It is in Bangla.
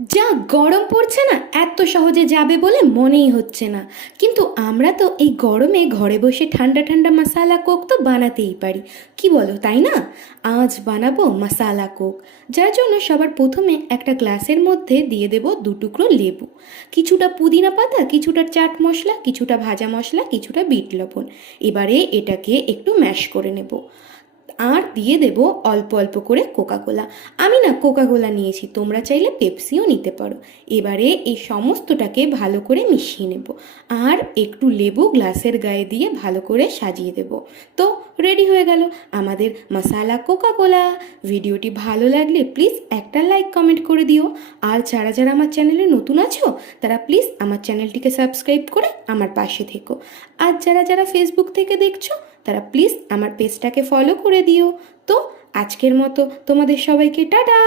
যা গরম পড়ছে না, এত সহজে যাবে বলে মনেই হচ্ছে না। কিন্তু আমরা তো এই গরমে ঘরে বসে ঠান্ডা ঠান্ডা মশালা কোক তো বানাতেই পারি, কি বলো তাই না? আজ বানাবো মশালা কোক, যার জন্য সবার প্রথমে একটা গ্লাসের মধ্যে দিয়ে দেব 2 টুকরো লেবু, কিছুটা পুদিনা পাতা, কিছুটা চাট মশলা, কিছুটা ভাজা মশলা, কিছুটা বিট লবণ। এবারে এটাকে একটু ম্যাশ করে নেব। আর দিয়ে দেব অল্প অল্প করে কোকা কোলা। আমি না কোকা কোলা নিয়েছি, তোমরা চাইলে পেপসিও নিতে পারো। এবারে এই সমস্তটাকে ভালো করে মিশিয়ে নেব। আর একটু লেবু গ্লাসের গায়ে দিয়ে ভালো করে সাজিয়ে দেব। তো রেডি হয়ে গেল আমাদের মশালা কোকা কোলা। ভিডিওটি ভালো লাগলে প্লিজ একটা লাইক কমেন্ট করে দিও। আর যারা যারা আমার চ্যানেলে নতুন আছো তারা প্লিজ আমার চ্যানেলটিকে সাবস্ক্রাইব করে আমার পাশে থেকো। আর যারা যারা ফেসবুক থেকে দেখছো তারা প্লিজ আমার পেজটাকে ফলো করে দিও। তো আজকের মতো তোমাদের সবাইকে টাটা।